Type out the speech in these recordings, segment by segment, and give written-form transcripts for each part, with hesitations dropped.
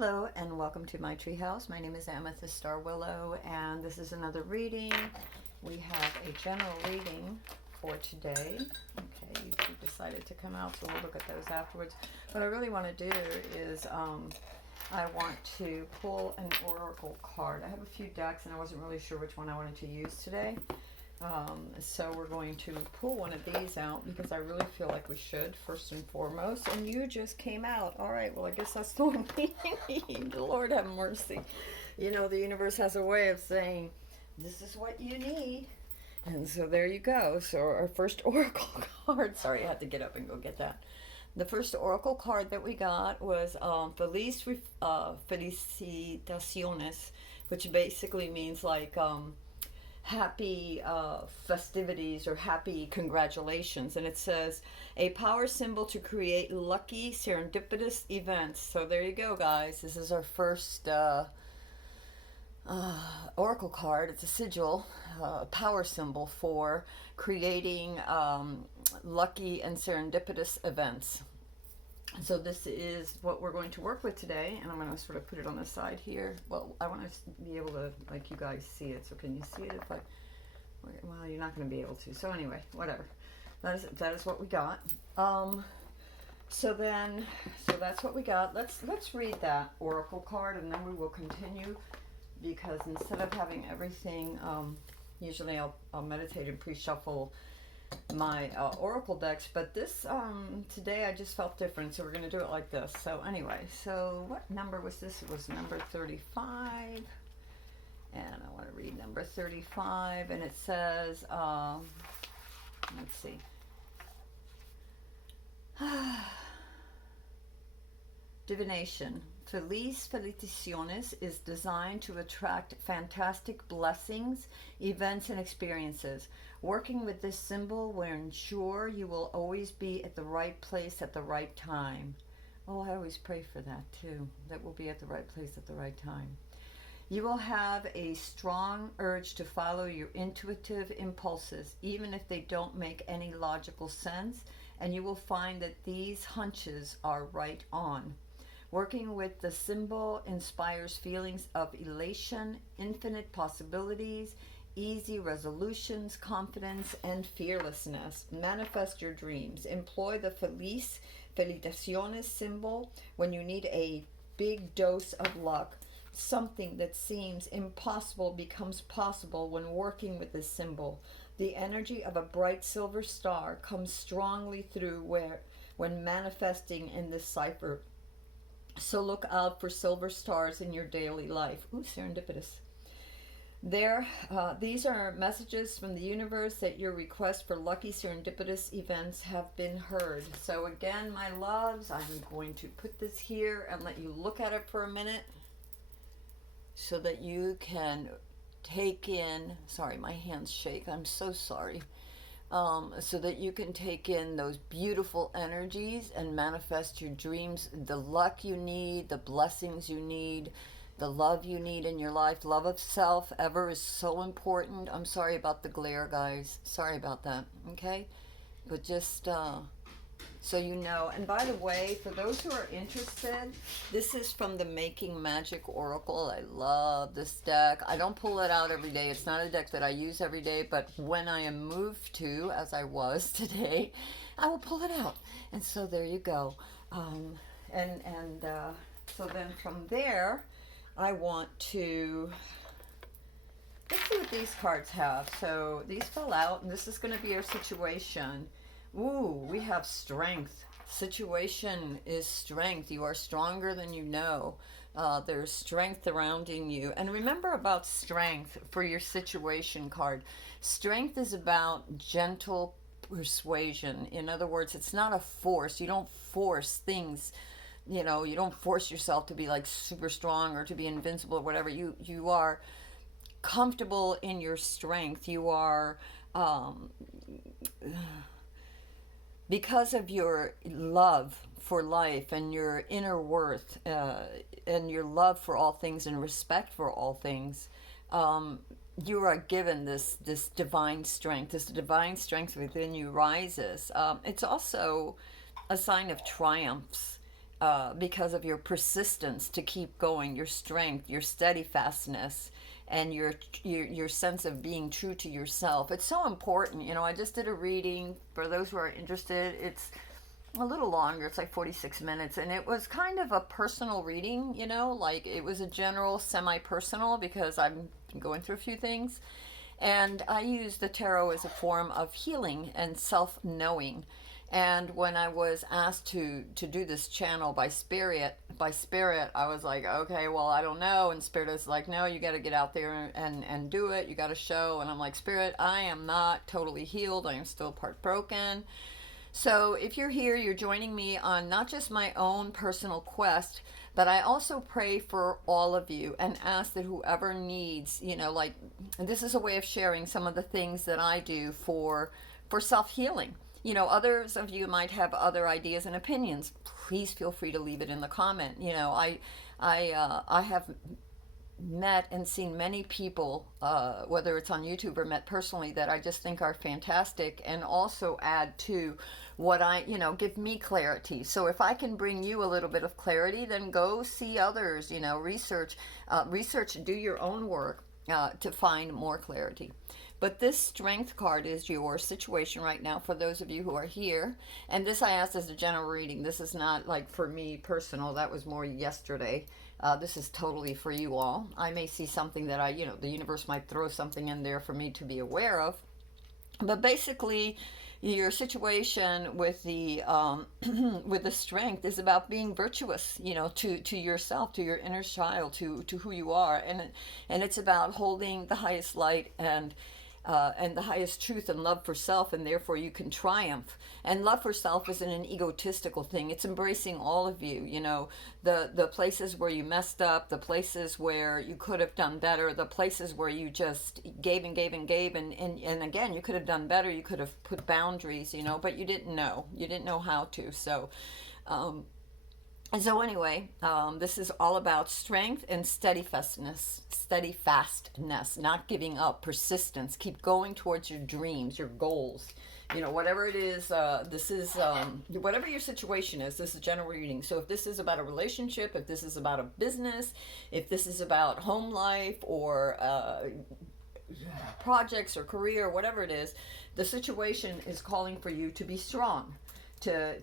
Hello and welcome to my treehouse. My name is Amethyst Star Willow and this is another reading. We have a general reading for today. Okay, you decided to come out, so we'll look at those afterwards. What I really want to do is I want to pull an oracle card. I have a few decks and I wasn't really sure which one I wanted to use today. So we're going to pull one of these out because I really feel like we should, first and foremost. And you just came out. All right, well, I guess that's the one we need. Lord have mercy. You know, the universe has a way of saying, this is what you need. And so there you go. So our first oracle card. Sorry, I had to get up and go get that. The first oracle card that we got was Felicitaciones, which basically means like happy festivities or happy congratulations. And it says a power symbol to create lucky serendipitous events. So there you go, guys. This is our first oracle card. It's a sigil, power symbol for creating lucky and serendipitous events. So this is what we're going to work with today, and I'm going to sort of put it on the side here. Well, I want to be able to, like, you guys see it. So can you see it? If I, well, you're not going to be able to. So anyway, whatever. That is what we got. So that's what we got. Let's read that oracle card, and then we will continue. Because instead of having everything, usually I'll meditate and pre-shuffle my oracle decks, but this today I just felt different, so we're going to do it like this. So anyway, so what number was this? It was number 35, and I want to read number 35, and it says, let's see, divination. Feliz Felicitaciones is designed to attract fantastic blessings, events, and experiences. Working with this symbol will ensure you will always be at the right place at the right time. Oh, I always pray for that too, that we'll be at the right place at the right time. You will have a strong urge to follow your intuitive impulses, even if they don't make any logical sense, and you will find that these hunches are right on. Working with the symbol inspires feelings of elation, infinite possibilities, easy resolutions, confidence, and fearlessness. Manifest your dreams. Employ the Feliz Felicitaciones symbol when you need a big dose of luck. Something that seems impossible becomes possible when working with this symbol. The energy of a bright silver star comes strongly through when manifesting in this cipher. So look out for silver stars in your daily life. Ooh, serendipitous. These are messages from the universe that your request for lucky serendipitous events have been heard. So again, my loves, I'm going to put this here and let you look at it for a minute so that you can take in, sorry, my hands shake, I'm so sorry. So that you can take in those beautiful energies and manifest your dreams, the luck you need, the blessings you need, the love you need in your life. Love of self ever is so important. I'm sorry about the glare, guys. Sorry about that, okay? But just so you know. And by the way, for those who are interested, this is from the Making Magic Oracle. I love this deck. I don't pull it out every day. It's not a deck that I use every day, but when I am moved to, as I was today, I will pull it out. And so there you go. So then from there, I want to, let's see what these cards have. So these fell out, and this is going to be our situation. Ooh, we have strength. Situation is strength. You are stronger than you know. There's strength surrounding you. And remember about strength for your situation card. Strength is about gentle persuasion. In other words, it's not a force. You don't force things. You know, you don't force yourself to be like super strong or to be invincible or whatever. You are comfortable in your strength. You are... because of your love for life and your inner worth and your love for all things and respect for all things, you are given this divine strength. This divine strength within you rises. It's also a sign of triumphs. because of your persistence to keep going, your strength, your steadfastness, and your sense of being true to yourself. It's so important. You know, I just did a reading for those who are interested. It's a little longer. It's like 46 minutes, and it was kind of a personal reading. You know, like it was a general, semi-personal, because I've been going through a few things, and I use the tarot as a form of healing and self-knowing. And when I was asked to do this channel by Spirit, I was like, okay, well, I don't know. And Spirit is like, no, you got to get out there and do it. You got to show. And I'm like, Spirit, I am not totally healed. I am still part broken. So if you're here, you're joining me on not just my own personal quest, but I also pray for all of you and ask that whoever needs, you know, like, this is a way of sharing some of the things that I do for self-healing. You know, others of you might have other ideas and opinions. Please feel free to leave it in the comment. You know, I have met and seen many people, whether it's on YouTube or met personally, that I just think are fantastic and also add to what give me clarity. So if I can bring you a little bit of clarity, then go see others, you know, research, do your own work to find more clarity. But this strength card is your situation right now for those of you who are here. And this I asked as a general reading. This is not like for me personal. That was more yesterday. This is totally for you all. I may see something that the universe might throw something in there for me to be aware of. But basically, your situation with the with the strength is about being virtuous, you know, to yourself, to your inner child, to who you are, and it's about holding the highest light and the highest truth and love for self, and therefore you can triumph. And love for self isn't an egotistical thing. It's embracing all of you, you know, the places where you messed up, the places where you could have done better, the places where you just gave and gave and gave, and again, you could have done better, you could have put boundaries, you know, but you didn't know how to. So anyway, this is all about strength and steadfastness, not giving up, persistence, keep going towards your dreams, your goals, you know, whatever it is. This is, whatever your situation is, this is general reading. So if this is about a relationship, if this is about a business, if this is about home life or projects or career, whatever it is, the situation is calling for you to be strong. To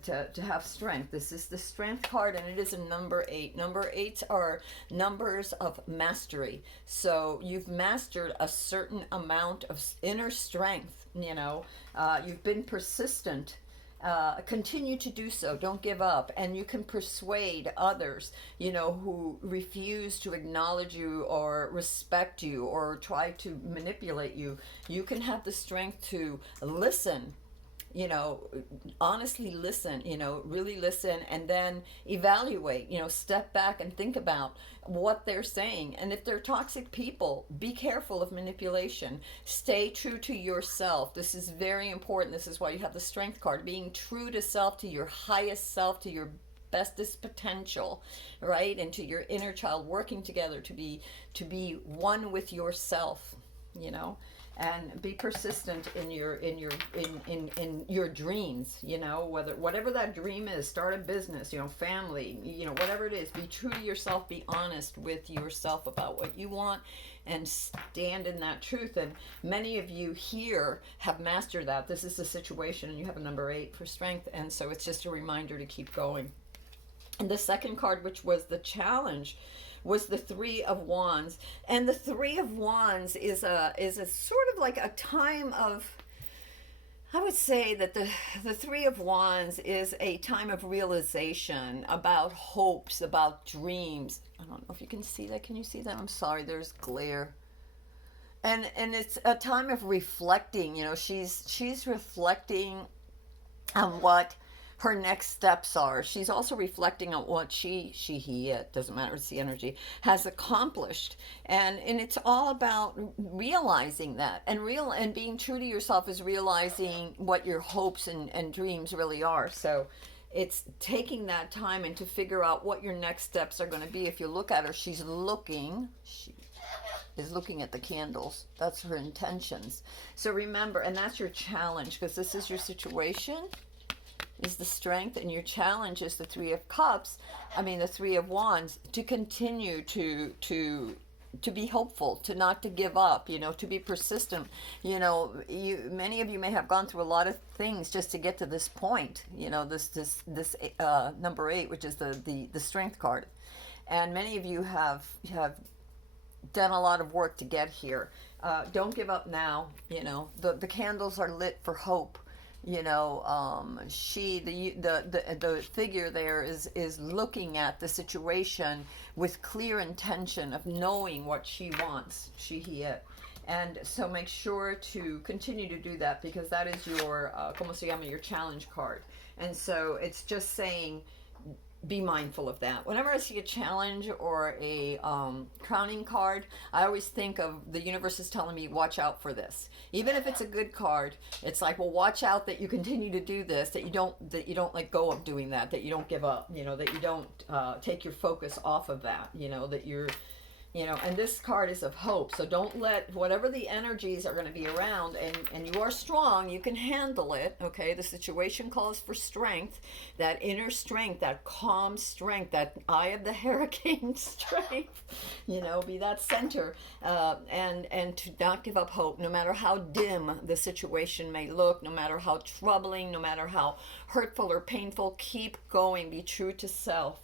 have strength. This is the strength card, and it is a number 8. Number 8s are numbers of mastery. So you've mastered a certain amount of inner strength. You know, you've been persistent. Continue to do so. Don't give up. And you can persuade others, you know, who refuse to acknowledge you or respect you or try to manipulate you. You can have the strength to listen, you know, honestly listen, you know, really listen, and then evaluate, you know, step back and think about what they're saying. And if they're toxic people, be careful of manipulation. Stay true to yourself. This is very important. This is why you have the strength card, being true to self, to your highest self, to your bestest potential, right? And to your inner child, working together to be one with yourself, you know. And be persistent in your dreams, you know, whatever that dream is. Start a business, you know, family, you know, whatever it is. Be true to yourself. Be honest with yourself about what you want, and stand in that truth. And many of you here have mastered that. This is the situation, and you have a number 8 for strength. And so it's just a reminder to keep going. And the second card, which was the challenge, was the 3 of Wands. And the 3 of Wands is a sort of like a time of, I would say that the 3 of Wands is a time of realization about hopes, about dreams. I don't know if you can see that. Can you see that? I'm sorry, there's glare. And it's a time of reflecting. You know, she's reflecting on what her next steps are. She's also reflecting on what he, it doesn't matter, it's the energy, has accomplished. And it's all about realizing that. And being true to yourself is realizing what your hopes and dreams really are. So it's taking that time and to figure out what your next steps are going to be. If you look at her, she is looking at the candles. That's her intentions. So remember, and that's your challenge, because this is your situation. is the strength, and your challenge is the Three of Cups. I mean, the Three of Wands, to continue to be hopeful, to not to give up, to be persistent. Many of you may have gone through a lot of things just to get to this point. This number 8, which is the strength card, and many of you have done a lot of work to get here. Don't give up now. The candles are lit for hope. She, the figure there is looking at the situation with clear intention of knowing what she wants, he, it. And so make sure to continue to do that, because that is your, como se llama, your challenge card. And so it's just saying, be mindful of that. Whenever I see a challenge or a crowning card, I always think of the universe is telling me, watch out for this. Even if it's a good card, it's like, well, watch out that you continue to do this, that you don't let go of doing that you don't give up, that you don't take your focus off of that, that you're, and this card is of hope. So don't let whatever the energies are going to be around, and you are strong, you can handle it, okay? The situation calls for strength, that inner strength, that calm strength, that eye of the hurricane strength, be that center, and to not give up hope, no matter how dim the situation may look, no matter how troubling, no matter how hurtful or painful. Keep going, be true to self,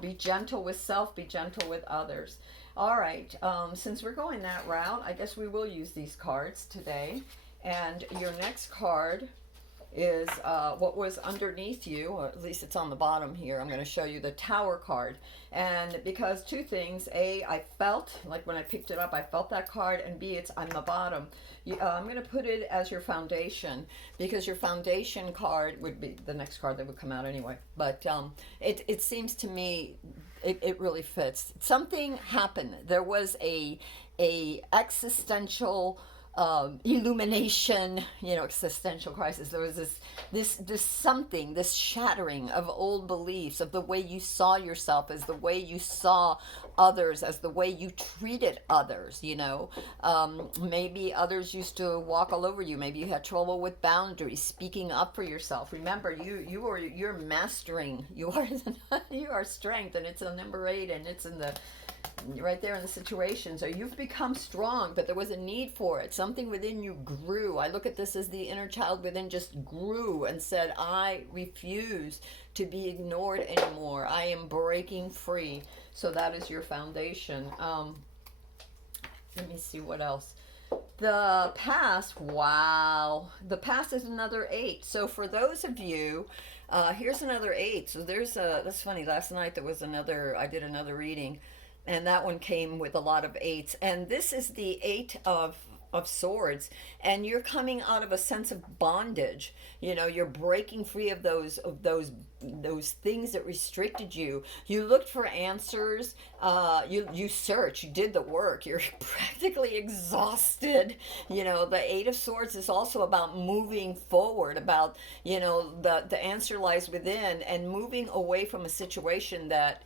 be gentle with self, be gentle with others. All right, since we're going that route, I guess we will use these cards today. And your next card is what was underneath you, or at least it's on the bottom here. I'm going to show you the Tower card. And because two things: A, I felt, like when I picked it up, I felt that card, and B, it's on the bottom. I'm going to put it as your foundation, because your foundation card would be the next card that would come out anyway. But it seems to me it really fits. Something happened. There was a existential illumination, existential crisis. There was this something, this shattering of old beliefs, of the way you saw yourself, as the way you saw others, as the way you treated others. Maybe others used to walk all over you. Maybe you had trouble with boundaries, speaking up for yourself. Remember, you're mastering. You are strength, and it's a number 8, and it's in the right there in the situation. So you've become strong, but there was a need for it. Something within you grew. I look at this as the inner child within just grew and said, I refuse to be ignored anymore. I am breaking free. So that is your foundation. Let me see what else. The past, wow. The past is another 8. So for those of you, here's another 8. So that's funny. Last night I did another reading, and that one came with a lot of 8s. And this is the 8 of swords, and you're coming out of a sense of bondage. You're breaking free of those things that restricted you. You looked for answers. You searched. You did the work. You're practically exhausted. The 8 of swords is also about moving forward. About the answer lies within, and moving away from a situation that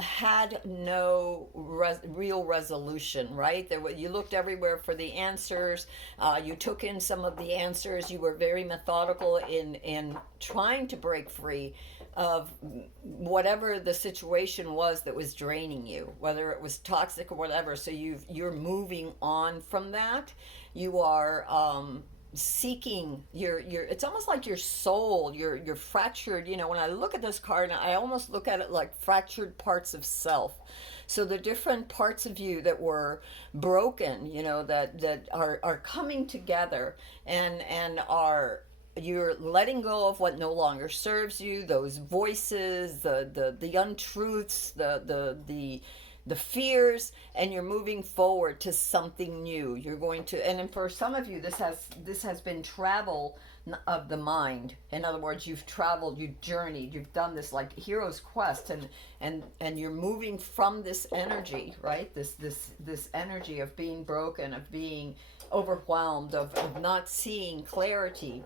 had no real resolution, right? You looked everywhere for the answers. You took in some of the answers. You were very methodical in trying to break free of whatever the situation was that was draining you, whether it was toxic or whatever. So you're moving on from that. You are seeking your it's almost like your soul, you're fractured. When I look at this card, I almost look at it like fractured parts of self. So the different parts of you that were broken, that are coming together, and you're letting go of what no longer serves you, those voices, the untruths, the fears, and you're moving forward to something new. You're going to, and for some of you, this has been travel of the mind. In other words, you've traveled, you've journeyed, you've done this like hero's quest, and you're moving from this energy, right? This energy of being broken, of being overwhelmed, of not seeing clarity,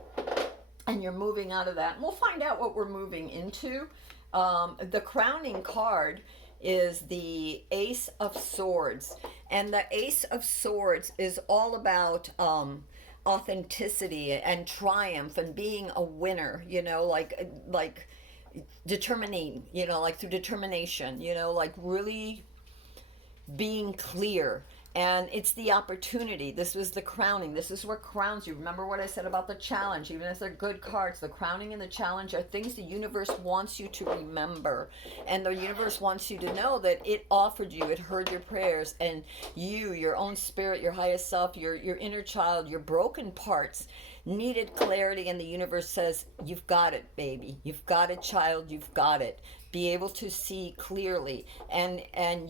and you're moving out of that. And we'll find out what we're moving into. The crowning card is the Ace of Swords, and the Ace of Swords is all about authenticity and triumph and being a winner, like determining, like through determination, like really being clear. And it's the opportunity. This was the crowning. This is what crowns you. Remember what I said about the challenge? Even if they're good cards, the crowning and the challenge are things the universe wants you to remember. And the universe wants you to know that it offered you, it heard your prayers, and you, your own spirit, your highest self, your inner child, your broken parts needed clarity. And the universe says, you've got it, baby. You've got it, child. You've got it. Be able to see clearly, and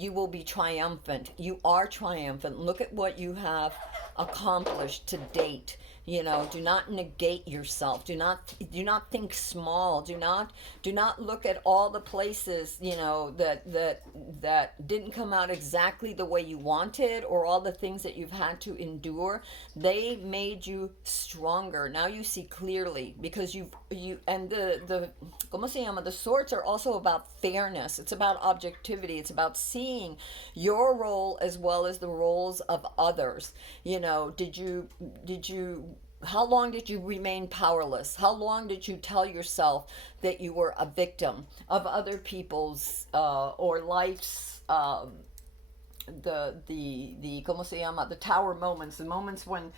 you will be triumphant. You are triumphant. Look at what you have accomplished to date. Do not negate yourself. Do not think small. Do not look at all the places, that didn't come out exactly the way you wanted, or all the things that you've had to endure. They made you stronger. Now you see clearly, because you and the ¿cómo se llama? The swords are also about fairness. It's about objectivity. It's about seeing your role as well as the roles of others. How long did you remain powerless? How long did you tell yourself that you were a victim of other people's or life's the ¿cómo se llama? The tower moments, the moments when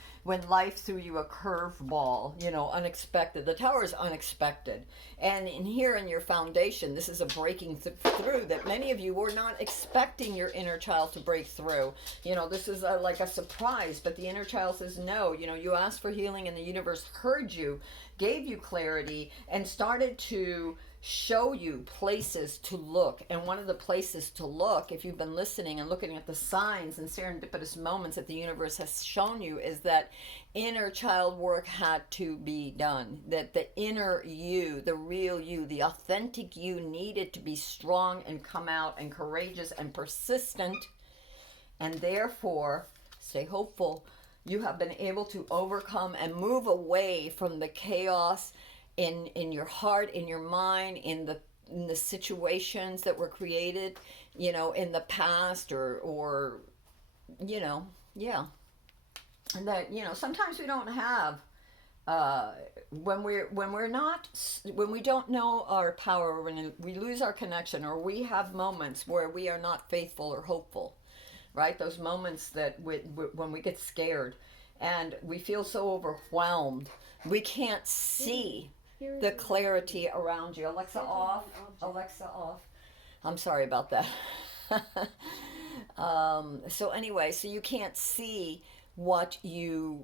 life threw you a curveball, unexpected. The tower is unexpected. And here in your foundation, this is a breaking through that many of you were not expecting your inner child to break through. This is like a surprise, but the inner child says no. You asked for healing and the universe heard you, gave you clarity, and started to show you places to look. And one of the places to look, if you've been listening and looking at the signs and serendipitous moments that the universe has shown you, is that inner child work had to be done. That the inner you, the real you, the authentic you needed to be strong and come out and courageous and persistent. And therefore, stay hopeful. You have been able to overcome and move away from the chaos in your heart, in your mind, in the situations that were created, in the past, or yeah. And that, sometimes we don't have, when we don't know our power, when we lose our connection, or we have moments where we are not faithful or hopeful, right? Those moments that when we get scared and we feel so overwhelmed, we can't see the clarity around you. Alexa off. Alexa off. I'm sorry about that. So anyway, so you can't see what is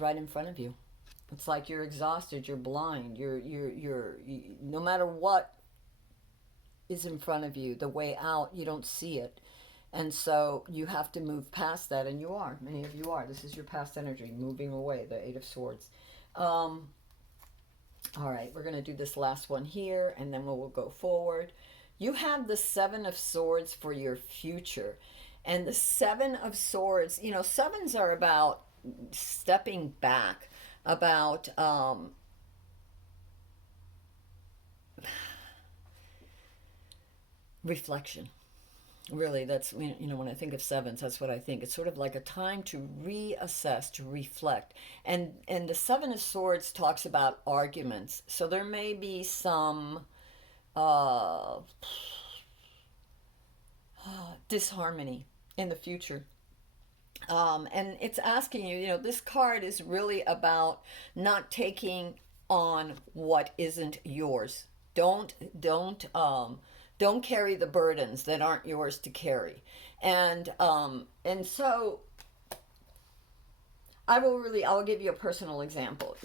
right in front of you. It's like you're exhausted, you're blind, you're no matter what is in front of you, the way out, you don't see it. And so you have to move past that, and many of you are. This is your past energy, moving away, the Eight of Swords. All right, we're going to do this last one here, and then we'll go forward. You have the Seven of Swords for your future. And the Seven of Swords, sevens are about stepping back, about reflection. Really, that's, when I think of sevens, that's what I think. It's sort of like a time to reassess, to reflect. And the Seven of Swords talks about arguments. So there may be some disharmony in the future. And it's asking you, this card is really about not taking on what isn't yours. Don't carry the burdens that aren't yours to carry. And so I'll give you a personal example,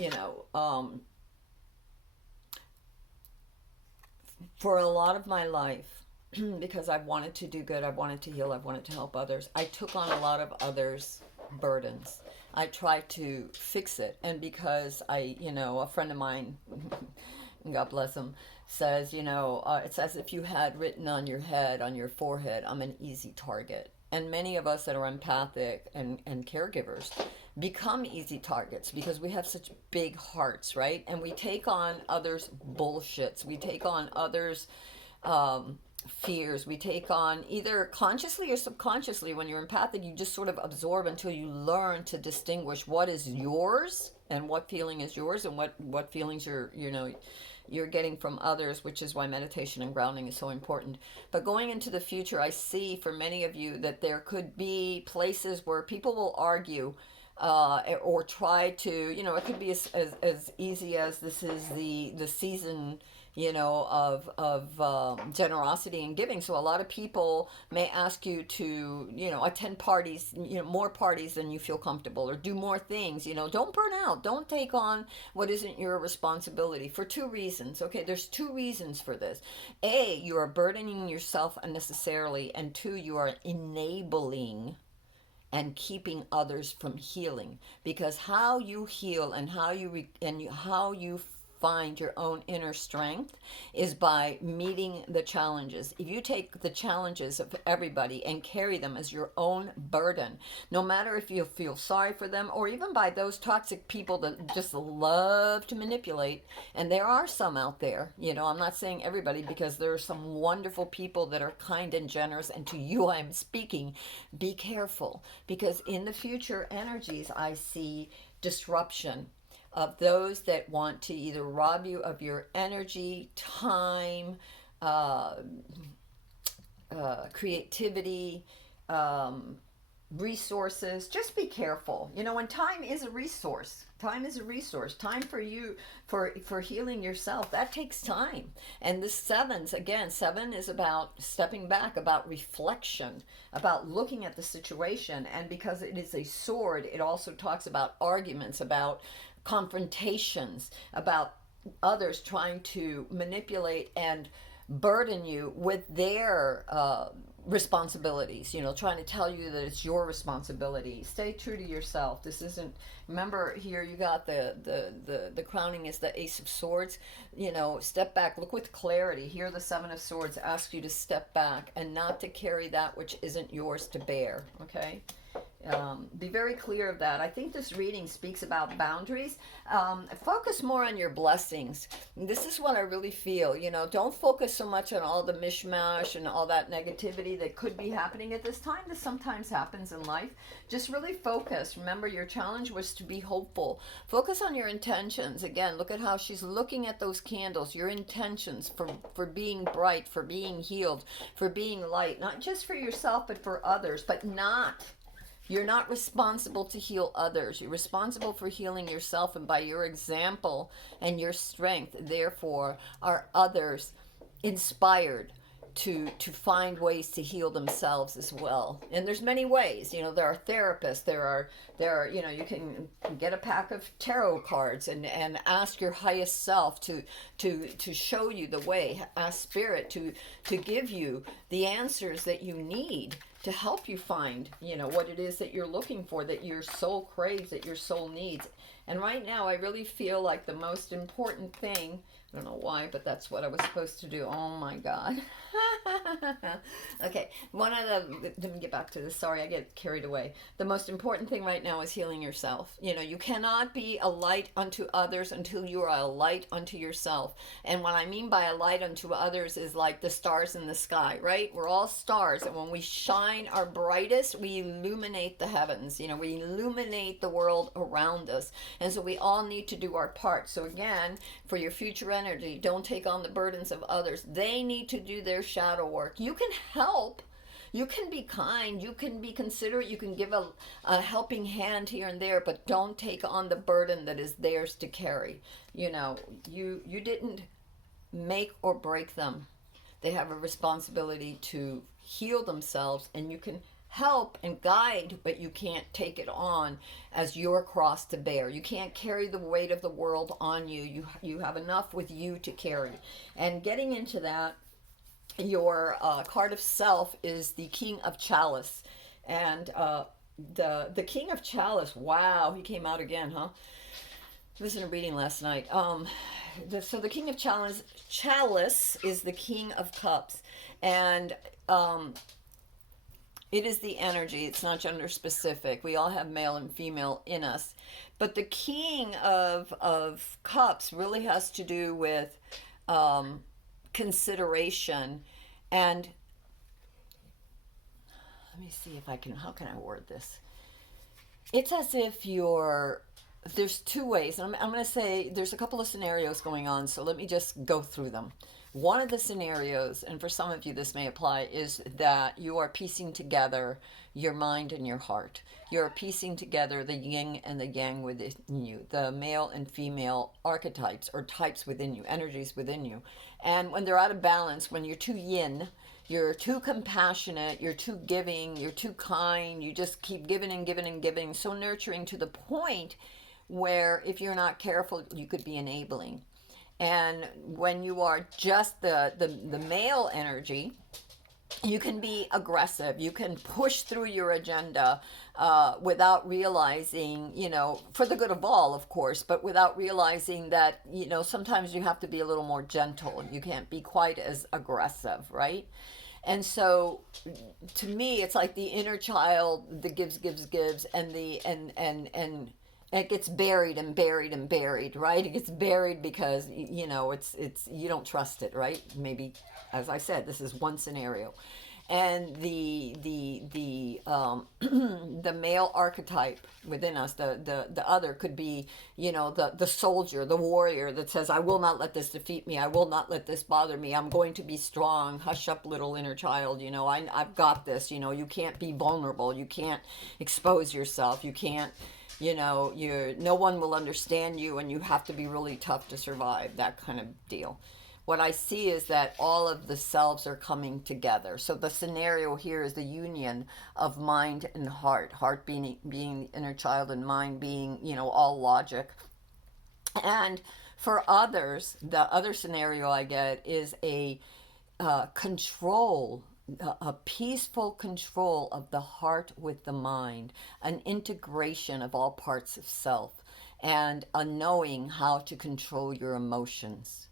for a lot of my life, because I've wanted to do good, I've wanted to heal, I've wanted to help others, I took on a lot of others' burdens. I tried to fix it. And because a friend of mine, God bless him, says, it's as if you had written on your head, on your forehead, I'm an easy target. And many of us that are empathic and caregivers become easy targets because we have such big hearts, right? And we take on others' bullshits. We take on others' fears. We take on either consciously or subconsciously. When you're empathic, you just sort of absorb until you learn to distinguish what is yours and what feeling is yours, and what feelings you're getting from others, which is why meditation and grounding is so important. But going into the future, I see for many of you that there could be places where people will argue, or try to, it could be as easy as this is the season, of generosity and giving. So a lot of people may ask you to, attend parties, more parties than you feel comfortable, or do more things. Don't burn out. Don't take on what isn't your responsibility, for two reasons. Okay, there's two reasons for this. A, you are burdening yourself unnecessarily, and two, you are enabling and keeping others from healing, because how you heal and how you find your own inner strength is by meeting the challenges. If you take the challenges of everybody and carry them as your own burden, no matter if you feel sorry for them or even by those toxic people that just love to manipulate, and there are some out there, I'm not saying everybody, because there are some wonderful people that are kind and generous, and to you I'm speaking, be careful, because in the future energies I see disruption of those that want to either rob you of your energy, time, creativity, resources. Just be careful. And time is a resource. Time is a resource. Time for you, for healing yourself. That takes time. And the sevens, again, seven is about stepping back, about reflection, about looking at the situation. And because it is a sword, it also talks about arguments, about confrontations, about others trying to manipulate and burden you with their responsibilities, trying to tell you that it's your responsibility. Stay true to yourself. This isn't, remember here you got the crowning is the Ace of Swords. Step back, look with clarity. Here the Seven of Swords asks you to step back and not to carry that which isn't yours to bear. Okay, be very clear of that. I think this reading speaks about boundaries. Focus more on your blessings. This is what I really feel. Don't focus so much on all the mishmash and all that negativity that could be happening at this time. This sometimes happens in life. Just really focus. Remember, your challenge was to be hopeful. Focus on your intentions. Again, look at how she's looking at those candles. Your intentions for being bright, for being healed, for being light. Not just for yourself, but for others. But you're not responsible to heal others. You're responsible for healing yourself, and by your example and your strength, therefore, are others inspired to find ways to heal themselves as well. And there's many ways. There are therapists. There are you can get a pack of tarot cards and ask your highest self to show you the way. Ask spirit to give you the answers that you need to help you find, what it is that you're looking for, that your soul craves, that your soul needs. And right now, I really feel like the most important thing, I don't know why, but that's what I was supposed to do. Oh my God. Okay, let me get back to this. Sorry, I get carried away. The most important thing right now is healing yourself. You cannot be a light unto others until you are a light unto yourself. And what I mean by a light unto others is like the stars in the sky, right? We're all stars, and when we shine our brightest, we illuminate the heavens. We illuminate the world around us. And so we all need to do our part. So again, for your future energy, don't take on the burdens of others. They need to do their shadow work. You can help. You can be kind. You can be considerate. You can give a helping hand here and there, but don't take on the burden that is theirs to carry. You didn't make or break them. They have a responsibility to heal themselves, and you can help and guide, but you can't take it on as your cross to bear. You can't carry the weight of the world on you. You have enough with you to carry. And getting into that, your card of self is the King of Chalice. And the King of Chalice, wow, he came out again, huh? I was in a reading last night. So the King of Chalice is the King of Cups. And it is the energy. It's not gender specific. We all have male and female in us. But the King of Cups really has to do with consideration And let me see if I can, how can I word this? It's as if there's two ways. And I'm going to say there's a couple of scenarios going on, so let me just go through them. One of the scenarios, and for some of you this may apply, is that you are piecing together your mind and your heart. You're piecing together the yin and the yang within you, the male and female archetypes or types within you, energies within you. And when they're out of balance, when you're too yin, you're too compassionate, you're too giving, you're too kind, you just keep giving and giving and giving, so nurturing to the point where if you're not careful, you could be enabling. And when you are just the male energy, you can be aggressive. You can push through your agenda without realizing, for the good of all, of course, but without realizing that, sometimes you have to be a little more gentle. You can't be quite as aggressive, right? And so to me, it's like the inner child that gives, and it gets buried and buried and buried, right? It gets buried because it's you don't trust it, right? Maybe, as I said, this is one scenario, and the the male archetype within us, the other could be, the soldier, the warrior that says, I will not let this defeat me. I will not let this bother me. I'm going to be strong. Hush up, little inner child. I've got this. You can't be vulnerable. You can't expose yourself. You can't. No one will understand you, and you have to be really tough to survive, that kind of deal. What I see is that all of the selves are coming together. So the scenario here is the union of mind and heart being the inner child, and mind being, all logic. And for others, the other scenario I get is a control, a peaceful control of the heart with the mind, an integration of all parts of self, and a knowing how to control your emotions.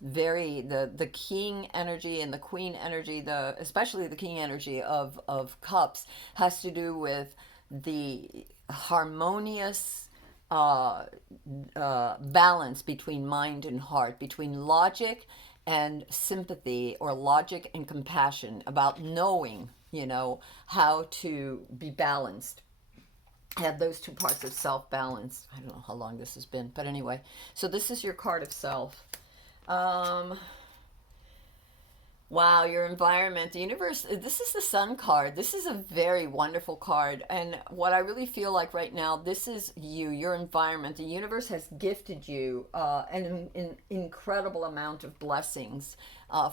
The king energy and the queen energy, especially the king energy of cups, has to do with the harmonious balance between mind and heart, between logic and sympathy, or logic and compassion, about knowing, how to be balanced, have those two parts of self balanced. I don't know how long this has been, but anyway, so this is your card of self. Wow, your environment, the universe, this is the sun card. This is a very wonderful card. And what I really feel like right now, this is you, your environment. The universe has gifted you an incredible amount of blessings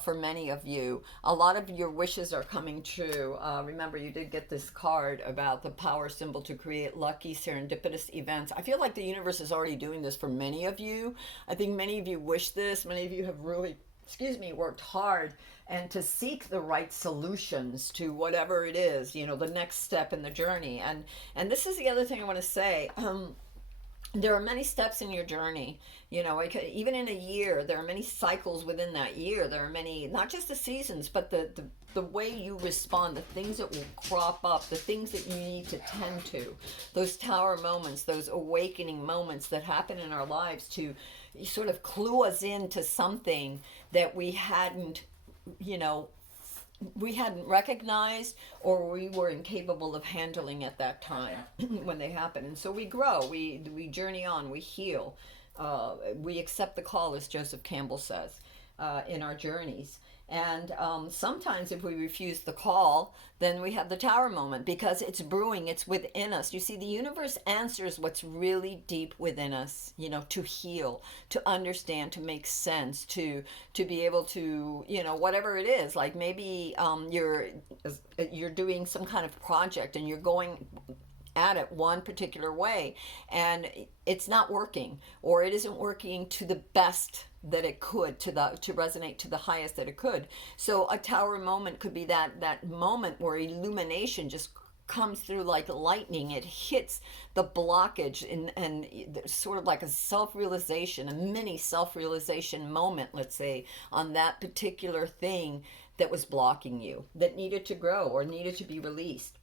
for many of you. A lot of your wishes are coming true. Remember, you did get this card about the power symbol to create lucky, serendipitous events. I feel like the universe is already doing this for many of you. I think many of you wish this. Many of you have really, worked hard and to seek the right solutions to whatever it is, the next step in the journey. And this is the other thing I want to say. There are many steps in your journey. Even in a year, there are many cycles within that year. There are many, not just the seasons, but the way you respond, the things that will crop up, the things that you need to tend to, those tower moments, those awakening moments that happen in our lives to sort of clue us into something that we hadn't recognized, or we were incapable of handling at that time when they happen. And so we grow, we journey on, we heal, we accept the call, as Joseph Campbell says, in our journeys. And sometimes if we refuse the call, then we have the tower moment, because it's brewing, it's within us. You see, the universe answers what's really deep within us, to heal, to understand, to make sense, to be able to, whatever it is. Like maybe you're doing some kind of project and you're going at it one particular way and it's not working, or it isn't working to the best that it could, to resonate to the highest that it could. So a tower moment could be that moment where illumination just comes through like lightning. It hits the blockage and sort of like a self-realization, a mini self-realization moment, let's say, on that particular thing that was blocking you, that needed to grow or needed to be released.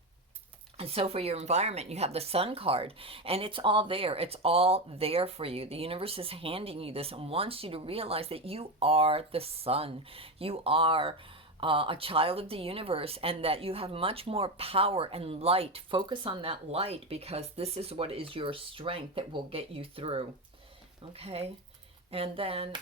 And so for your environment, you have the sun card, and it's all there. It's all there for you. The universe is handing you this and wants you to realize that you are the sun. You are a child of the universe, and that you have much more power and light. Focus on that light, because this is what is your strength that will get you through. Okay? And then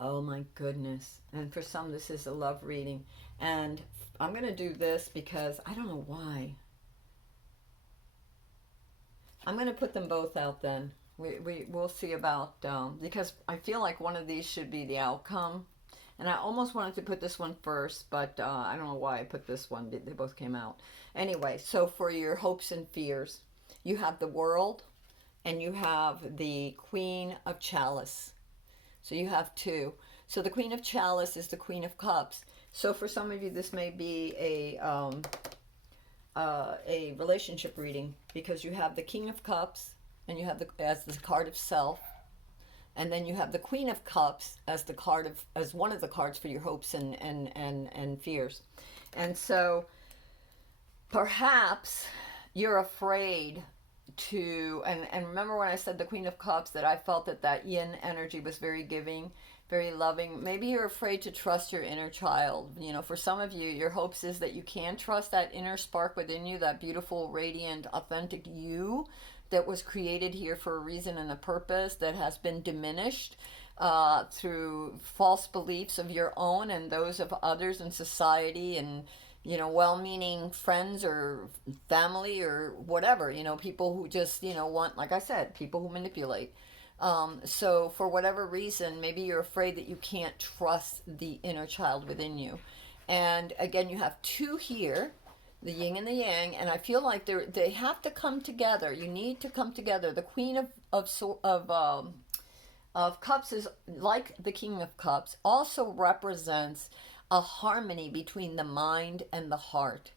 oh my goodness. And for some, this is a love reading. And I'm going to do this because I don't know why. I'm going to put them both out then. We'll see about, because I feel like one of these should be the outcome. And I almost wanted to put this one first, but I don't know why I put this one. They both came out. Anyway, so for your hopes and fears, you have the World and you have the Queen of Chalice. So you have two. So the Queen of Chalice is the Queen of Cups. So for some of you, this may be a relationship reading, because you have the King of Cups and you have as the card of self, and then you have the Queen of Cups as the card of, as one of the cards for your hopes and fears. And so perhaps you're afraid to, and remember when I said the Queen of Cups, that I felt that yin energy was very giving, very loving. Maybe you're afraid to trust your inner child. You know, for some of you, your hopes is that you can trust that inner spark within you, that beautiful, radiant, authentic you that was created here for a reason and a purpose, that has been diminished through false beliefs of your own and those of others in society, and you know, well-meaning friends or family or whatever, you know, people who just, you know, want, like I said, people who manipulate. So for whatever reason, maybe you're afraid that you can't trust the inner child within you. And again, you have two here, the yin and the yang, and I feel like they have to come together. You need to come together. The Queen of Cups is like the King of Cups, also represents a harmony between the mind and the heart,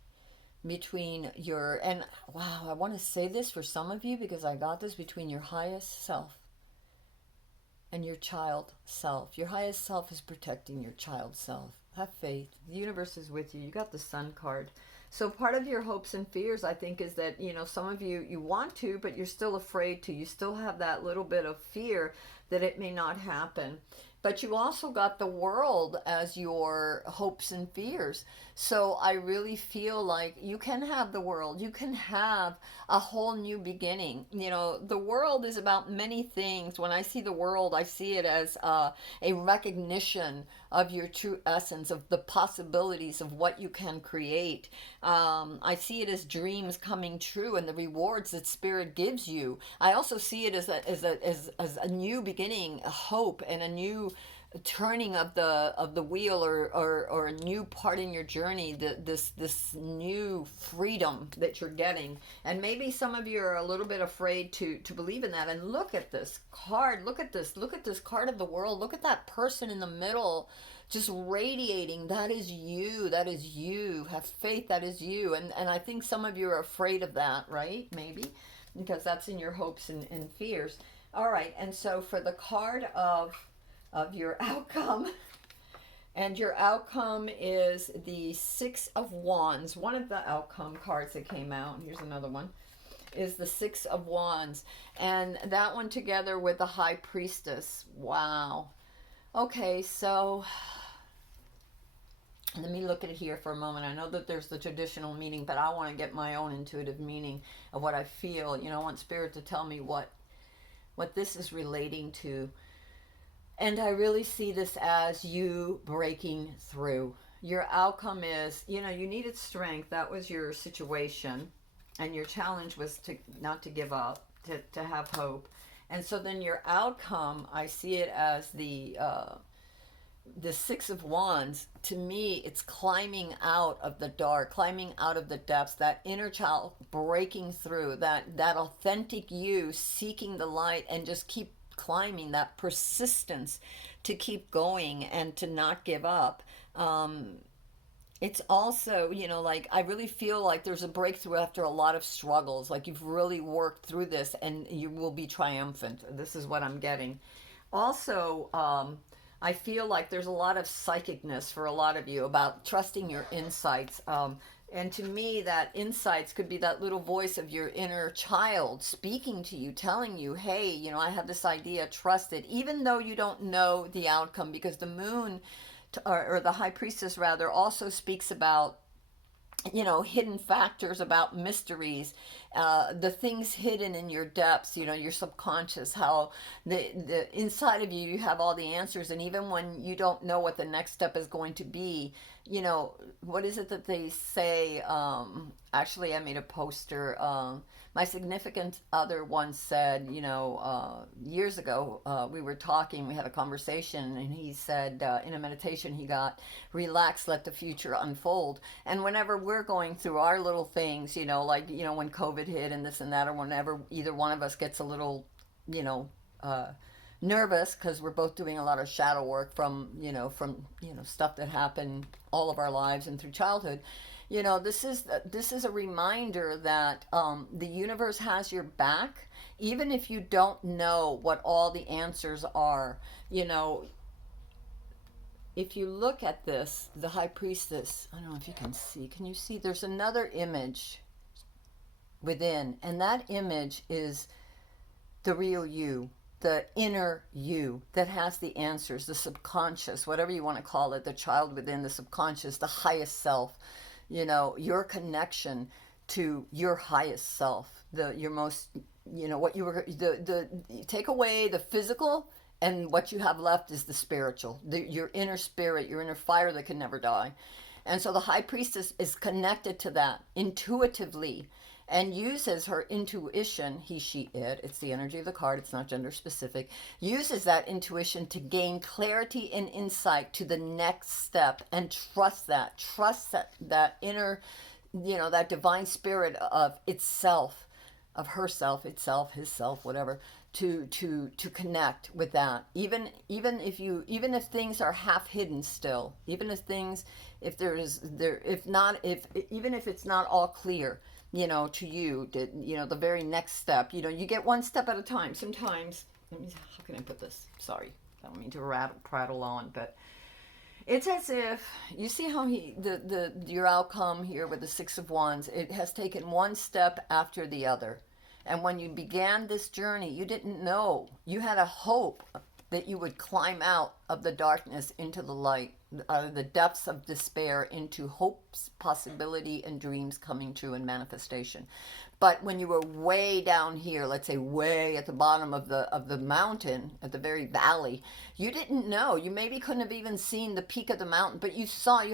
between your, and wow, I want to say this for some of you because I got this, between your highest self and your child self. Your highest self is protecting your child self. Have faith. The universe is with you. You got the Sun card. So part of your hopes and fears, I think, is that, you know, some of you want to, but you're still afraid to. You still have that little bit of fear that it may not happen. But you also got the World as your hopes and fears. So I really feel like you can have the World. You can have a whole new beginning. You know, the World is about many things. When I see the World, I see it as a recognition of your true essence, of the possibilities of what you can create. I see it as dreams coming true and the rewards that Spirit gives you. I also see it as a new beginning, a hope, and a new turning of the wheel, or a new part in your journey, this new freedom that you're getting. And maybe some of you are a little bit afraid to believe in that. And look at this card, look at this card of the World. Look at that person in the middle just radiating. That is you, that is you. Have faith, that is you. And I think some of you are afraid of that, right? Maybe because that's in your hopes and fears. All right, and so for the card of your outcome, and your outcome is the Six of Wands. One of the outcome cards that came out, here's another one, is the Six of Wands, and that one together with the High Priestess. Wow. Okay, so let me look at it here for a moment. I know that there's the traditional meaning, but I want to get my own intuitive meaning of what I feel. You know, I want Spirit to tell me what this is relating to. And I really see this as you breaking through. Your outcome is, you know, you needed strength. That was your situation. And your challenge was not to give up, to have hope. And so then your outcome, I see it as the Six of Wands. To me, it's climbing out of the dark, climbing out of the depths, that inner child breaking through, that authentic you seeking the light and just keep climbing, that persistence to keep going and to not give up. It's also, you know, like I really feel like there's a breakthrough after a lot of struggles, like you've really worked through this and you will be triumphant. This is what I'm getting. Also, I feel like there's a lot of psychicness for a lot of you about trusting your insights. And to me, that insights could be that little voice of your inner child speaking to you, telling you, hey, I have this idea, trust it, even though you don't know the outcome, because the moon, or the high priestess rather, also speaks about hidden factors, about mysteries, the things hidden in your depths, your subconscious, how the inside of you have all the answers. And even when you don't know what the next step is going to be, what is it that they say? Actually, I made a poster. My significant other once said, years ago, we were talking, we had a conversation, and he said, in a meditation he got, relax, let the future unfold. And whenever we're going through our little things, like, when COVID hit and this and that, or whenever either one of us gets a little, uh, nervous, because we're both doing a lot of shadow work from stuff that happened all of our lives and through childhood. This is a reminder that the universe has your back, even if you don't know what all the answers are. If you look at this, the high priestess, I don't know if you can see. Can you see? There's another image within, and that image is the real you, the inner you that has the answers, the subconscious, whatever you want to call it, the child within, the subconscious, the highest self, your connection to your highest self, your most, what you were, the take away the physical, and what you have left is the spiritual, your inner spirit, your inner fire that can never die. And so the high priestess is connected to that intuitively, and uses her intuition, he, she, it's the energy of the card, it's not gender specific, uses that intuition to gain clarity and insight to the next step, and trust that inner, that divine spirit of itself, of herself, itself, his self, whatever, to connect with that. Even if things are half hidden still, even if things, if even if it's not all clear, to you, the very next step, you get one step at a time. Sometimes, how can I put this? Sorry, I don't mean to prattle on, but it's as if, you see how your outcome here with the Six of Wands, it has taken one step after the other. And when you began this journey, you didn't know. You had a hope that you would climb out of the darkness into the light, out of the depths of despair into hopes, possibility, and dreams coming true in manifestation. But when you were way down here, let's say way at the bottom of the mountain, at the very valley, you didn't know. You maybe couldn't have even seen the peak of the mountain, but you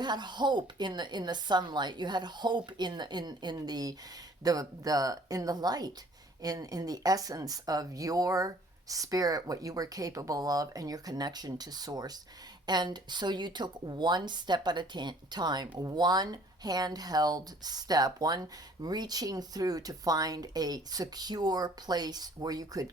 had hope in the sunlight. You had hope in the light, in the essence of your spirit, what you were capable of, and your connection to source. And so you took one step at a time, one handheld step, one reaching through to find a secure place where you could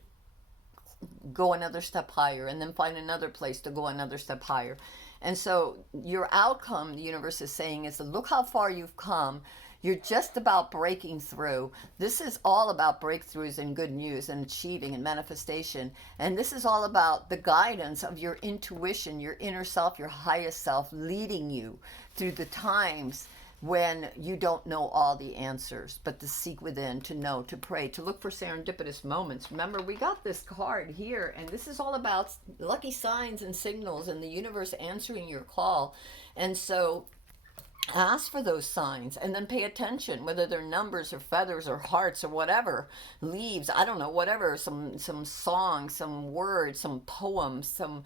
go another step higher, and then find another place to go another step higher. And so your outcome, the universe is saying, is, look how far you've come. You're just about breaking through. This is all about breakthroughs and good news and achieving and manifestation. And this is all about the guidance of your intuition, your inner self, your highest self, leading you through the times when you don't know all the answers, but to seek within, to know, to pray, to look for serendipitous moments. Remember, we got this card here, and this is all about lucky signs and signals and the universe answering your call. And so ask for those signs, and then pay attention, whether they're numbers or feathers or hearts or whatever, leaves, I don't know, whatever, some song, some words, some poem, someone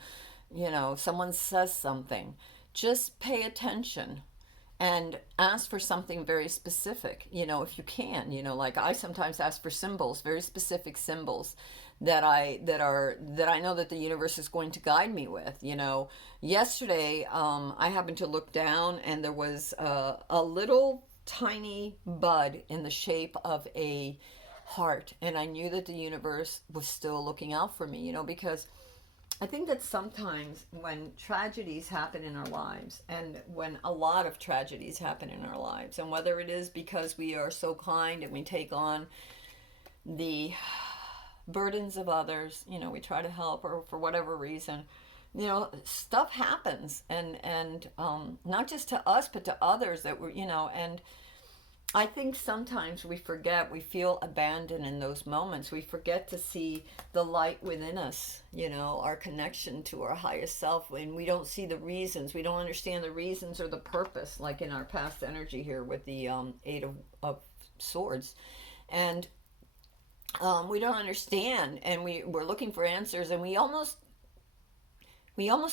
says something. Just pay attention and ask for something very specific, if you can, like I sometimes ask for symbols, very specific symbols that I know that the universe is going to guide me with. Yesterday, I happened to look down, and there was a little tiny bud in the shape of a heart, and I knew that the universe was still looking out for me, because I think that sometimes when tragedies happen in our lives, and when a lot of tragedies happen in our lives, and whether it is because we are so kind and we take on the burdens of others, we try to help, or for whatever reason, stuff happens, and not just to us, but to others that were, and I think sometimes we forget, we feel abandoned in those moments. We forget to see the light within us, our connection to our highest self. And we don't see the reasons. We don't understand the reasons or the purpose, like in our past energy here with the Eight of Swords. And we don't understand. And we're looking for answers. And we almost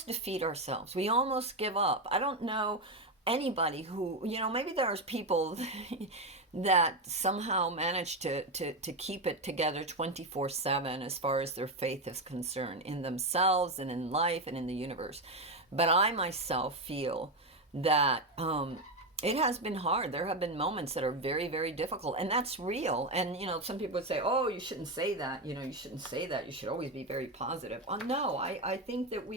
defeat ourselves. We almost give up. I don't know anybody who, maybe there's people that somehow manage to keep it together 24/7 as far as their faith is concerned in themselves and in life and in the universe. But I myself feel that it has been hard. There have been moments that are very, very difficult, and that's real. And some people would say, "Oh, you shouldn't say that. You shouldn't say that. You should always be very positive." No, I think that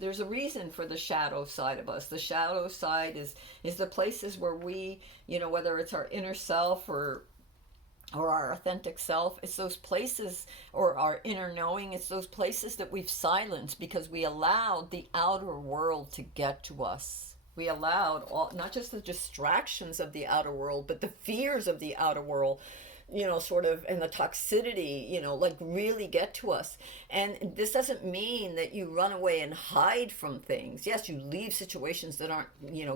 there's a reason for the shadow side of us. The shadow side is the places where we, whether it's our inner self or our authentic self, it's those places, or our inner knowing, it's those places that we've silenced because we allowed the outer world to get to us. We allowed not just the distractions of the outer world, but the fears of the outer world, sort of, and the toxicity, like really get to us. And this doesn't mean that you run away and hide from things. Yes, you leave situations that aren't,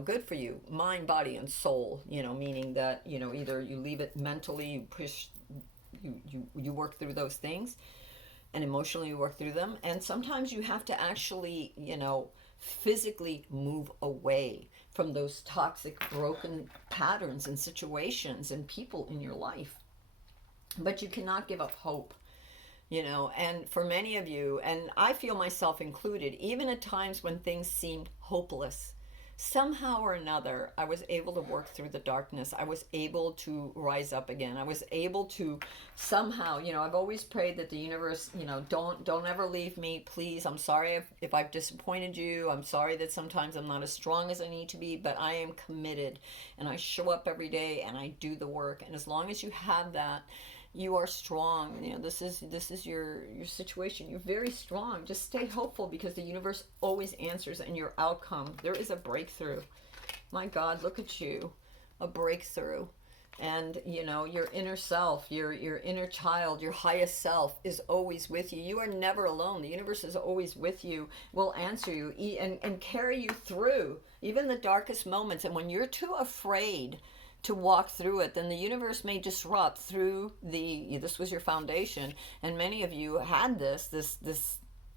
good for you, mind, body, and soul, meaning that, either you leave it mentally, you push, you work through those things, and emotionally you work through them. And sometimes you have to actually, physically move away from those toxic, broken patterns and situations and people in your life. But you cannot give up hope, and for many of you, and I feel myself included, even at times when things seemed hopeless, somehow or another, I was able to work through the darkness. I was able to rise up again. I was able to somehow, I've always prayed that the universe, don't ever leave me, please. I'm sorry if I've disappointed you. I'm sorry that sometimes I'm not as strong as I need to be, but I am committed, and I show up every day and I do the work. And as long as you have that, you are strong. This is your situation. You're very strong. Just stay hopeful, because the universe always answers, and your outcome, there is a breakthrough. My God, look at you, a breakthrough. And your inner self, your inner child, your highest self is always with you. You are never alone. The universe is always with you, will answer you, and carry you through even the darkest moments. And when you're too afraid to walk through it, then the universe may disrupt through this was your foundation, and many of you had this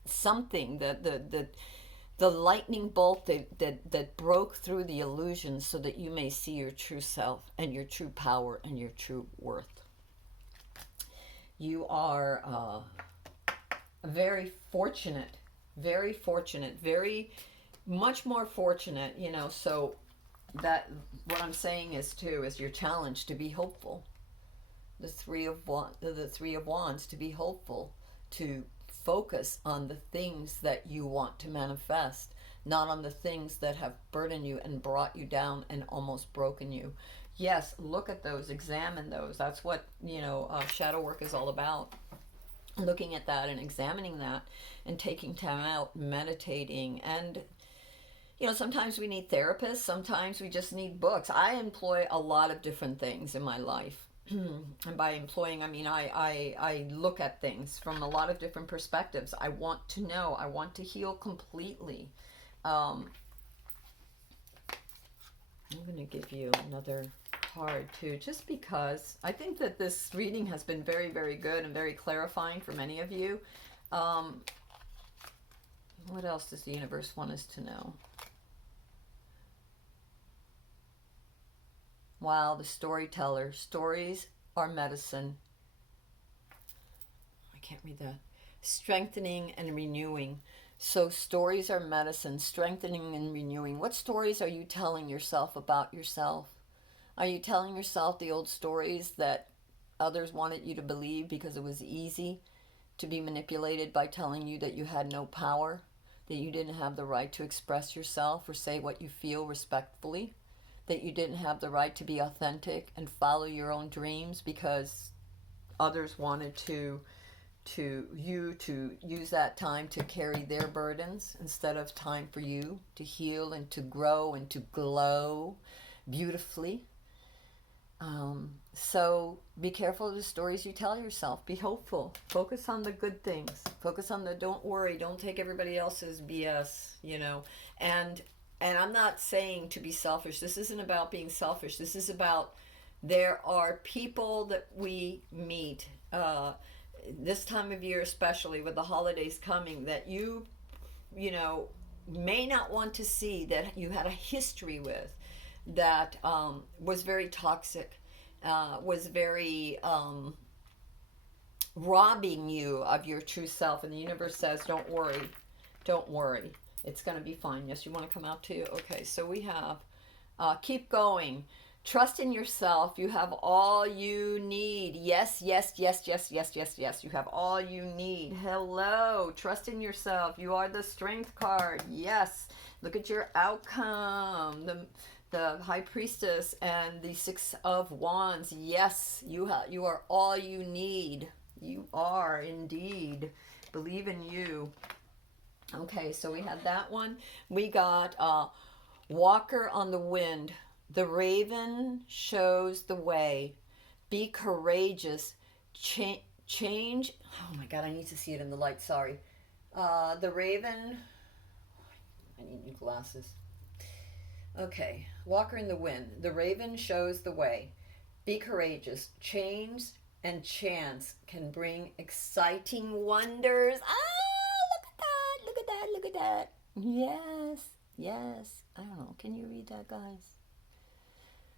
something, that the lightning bolt that broke through the illusions, so that you may see your true self and your true power and your true worth. You are very fortunate, very much more fortunate, so that what I'm saying is your challenge to be hopeful. The Three of Wands, to be hopeful, to focus on the things that you want to manifest, not on the things that have burdened you and brought you down and almost broken you. Yes, look at those, examine those. That's what shadow work is all about. Looking at that and examining that and taking time out, meditating, and sometimes we need therapists, sometimes we just need books. I employ a lot of different things in my life. And by employing, I mean I look at things from a lot of different perspectives. I want to know. I want to heal completely. I'm going to give you another card too, just because I think that this reading has been very, very good and very clarifying for many of you. What else does the universe want us to know? Wow, the storyteller. Stories are medicine. I can't read that. Strengthening and renewing. So stories are medicine, strengthening and renewing. What stories are you telling yourself about yourself? Are you telling yourself the old stories that others wanted you to believe because it was easy to be manipulated by telling you that you had no power, that you didn't have the right to express yourself or say what you feel respectfully? That you didn't have the right to be authentic and follow your own dreams because others wanted to use that time to carry their burdens instead of time for you to heal and to grow and to glow beautifully. So be careful of the stories you tell yourself. Be hopeful. Focus on the good things. Focus on the don't worry. Don't take everybody else's BS, And I'm not saying to be selfish. This isn't about being selfish. This is about there are people that we meet this time of year, especially with the holidays coming, that you know, may not want to see, that you had a history with, that was very toxic, was very robbing you of your true self. And the universe says, don't worry, don't worry. It's going to be fine. Yes, you want to come out too? Okay, so we have keep going. Trust in yourself. You have all you need. Yes, yes, yes, yes, yes, yes, yes. You have all you need. Hello. Trust in yourself. You are the strength card. Yes. Look at your outcome. The High Priestess and the Six of Wands. Yes, you are all you need. You are indeed. Believe in you. Okay, so we had that one. We got Walker on the Wind. The raven shows the way. Be courageous. Change. Oh my God, I need to see it in the light. Sorry. The raven. I need new glasses. Okay. Walker in the Wind. The raven shows the way. Be courageous. Change and chance can bring exciting wonders. Ah, look at that. Look at that. Look at that. Yes. Yes. I don't know. Can you read that, guys?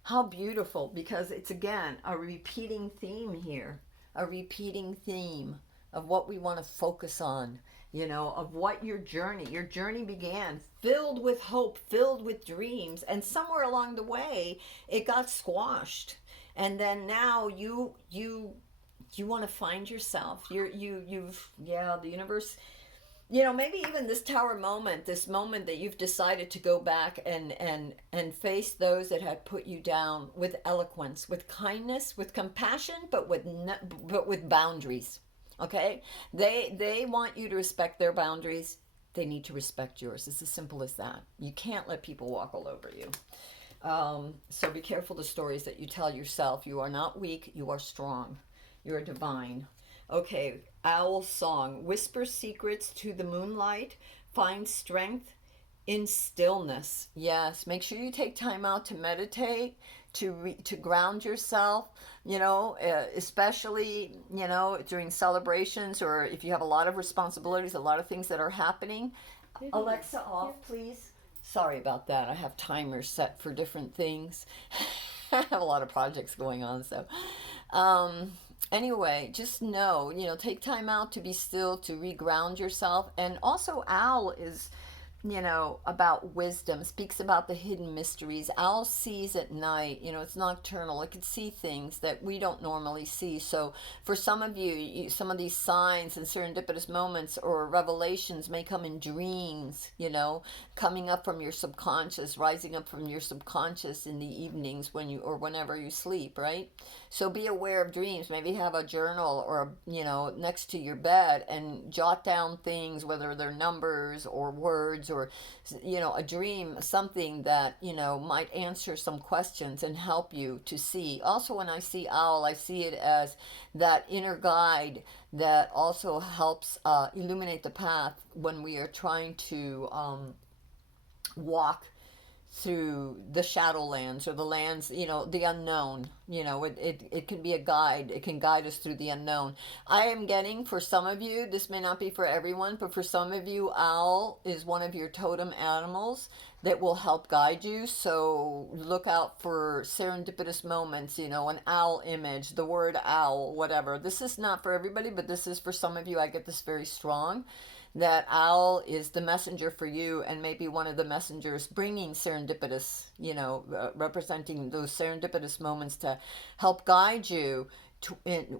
How beautiful, because it's again a repeating theme here, a repeating theme of what we want to focus on, of what your journey began, filled with hope, filled with dreams, and somewhere along the way it got squashed. And then now you want to find yourself. The universe, maybe even this tower moment, this moment that you've decided to go back and face those that had put you down with eloquence, with kindness, with compassion, but with boundaries. Okay? They want you to respect their boundaries. They need to respect yours. It's as simple as that. You can't let people walk all over you. So be careful the stories that you tell yourself. You are not weak. You are strong. You are divine. Okay, owl song. Whisper secrets to the moonlight. Find strength in stillness. Yes, make sure you take time out to meditate, to ground yourself, especially, during celebrations, or if you have a lot of responsibilities, a lot of things that are happening. Alexa, off, please. Sorry about that. I have timers set for different things. I have a lot of projects going on, so... Anyway, just know, take time out to be still, to reground yourself. And also, owl is, about wisdom, speaks about the hidden mysteries. Owl sees at night, it's nocturnal. It can see things that we don't normally see. So for some of you, some of these signs and serendipitous moments or revelations may come in dreams, coming up from your subconscious, rising up from your subconscious in the evenings or whenever you sleep, right? So be aware of dreams. Maybe have a journal or, next to your bed and jot down things, whether they're numbers or words or, a dream, something that, might answer some questions and help you to see. Also, when I see owl, I see it as that inner guide that also helps illuminate the path when we are trying to walk through the shadowlands or the lands, the unknown. It can be a guide. It can guide us through the unknown. I am getting, for some of you, this may not be for everyone, but for some of you, owl is one of your totem animals that will help guide you. So look out for serendipitous moments, an owl image, the word owl, whatever. This is not for everybody, but this is for some of you. I get this very strong, that owl is the messenger for you, and maybe one of the messengers bringing serendipitous, representing those serendipitous moments to help guide you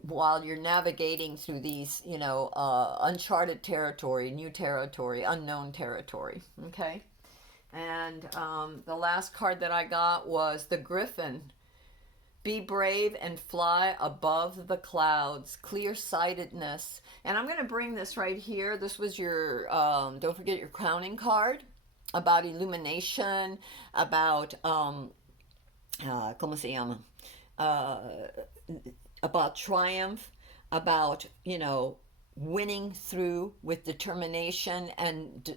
while you're navigating through these, uncharted territory, new territory, unknown territory. Okay. And the last card that I got was the Griffin. Be brave and fly above the clouds. Clear-sightedness. And I'm going to bring this right here. This was your, don't forget your crowning card, about illumination, about, ¿cómo se llama? about triumph, about, winning through with determination, and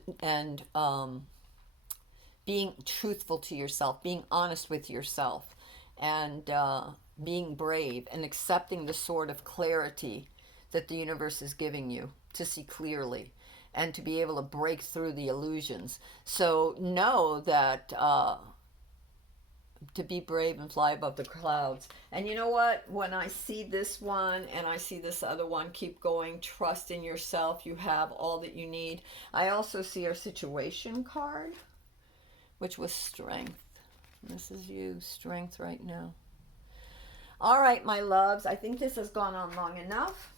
being truthful to yourself, being honest with yourself, and being brave and accepting the sort of clarity that the universe is giving you to see clearly and to be able to break through the illusions. So know that to be brave and fly above the clouds. And you know what? When I see this one and I see this other one, keep going, trust in yourself. You have all that you need. I also see our situation card, which was strength. This is you, strength right now. All right, my loves, I think this has gone on long enough.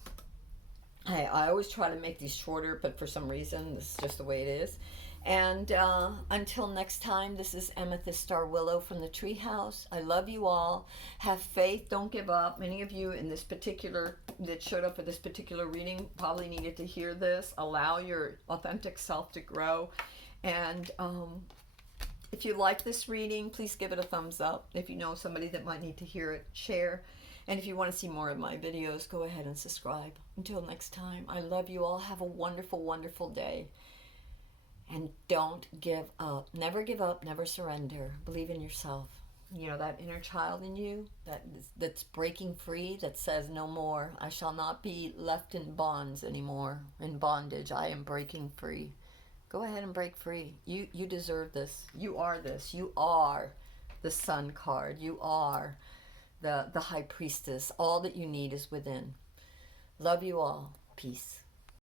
I always try to make these shorter, but for some reason, this is just the way it is. And until next time, this is Amethyst Star Willow from the Treehouse. I love you all. Have faith. Don't give up. Many of you in this particular, that showed up for this particular reading, probably needed to hear this. Allow your authentic self to grow. And if you like this reading, please give it a thumbs up. If you know somebody that might need to hear it, share. And if you want to see more of my videos, go ahead and subscribe. Until next time, I love you all. Have a wonderful, wonderful day. And don't give up. Never give up. Never surrender. Believe in yourself. You know, that inner child in you that's breaking free, that says no more. I shall not be left in bonds anymore, in bondage. I am breaking free. Go ahead and break free. You deserve this. You are this. You are the Sun card. You are the High Priestess. All that you need is within. Love you all. Peace.